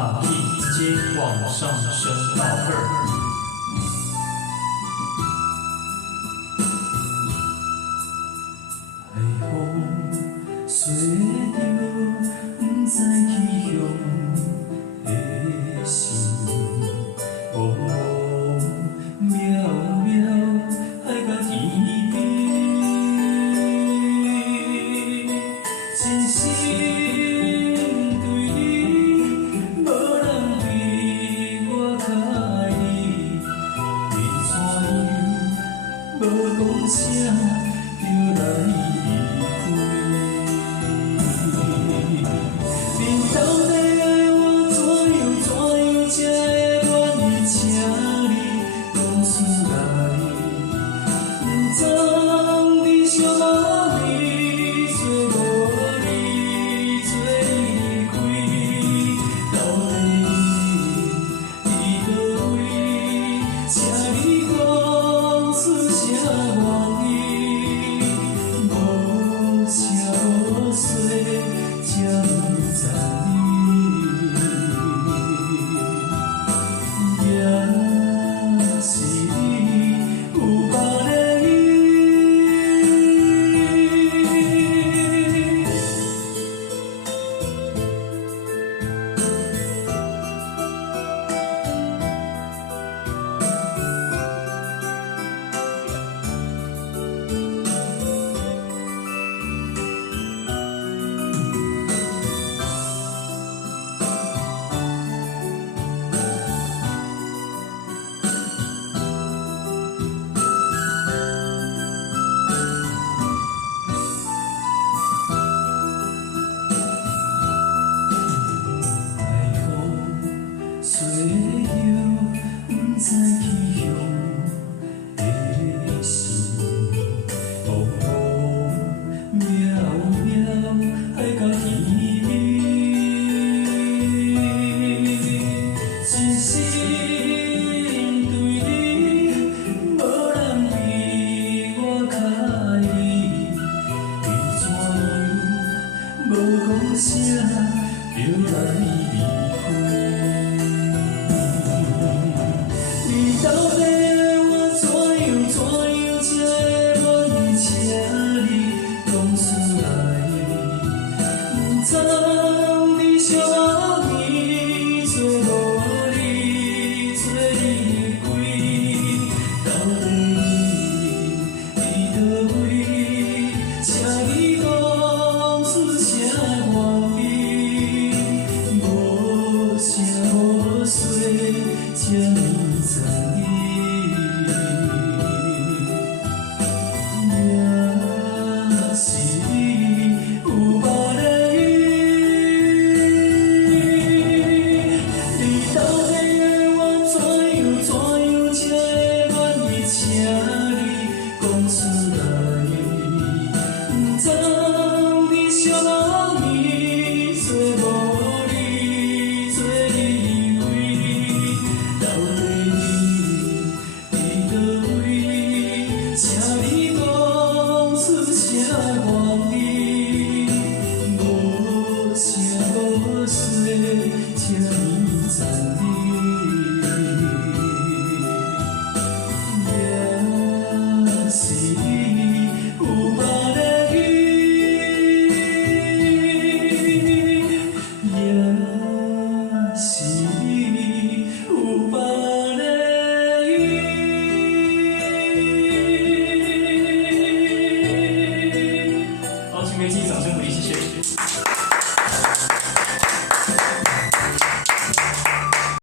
马屁接往上升到2。海风吹着，不知去向的心，茫茫渺渺，海到天边。真心对你，无人比我较爱你。为怎样无讲声，就来离开？你到底爱我怎样才会愿意请你讲出来？不通你寂寞你做无你做离开，到底你伫倒位？请你讲出这原因，无声无息，才不知你也是你有别个伊。海风吹着，不知去向的心，茫茫渺渺，海到天边。真心对你，无人比我较爱你。为怎样无讲声，就来离开？你到底爱我怎样才会愿意请你讲出来？不知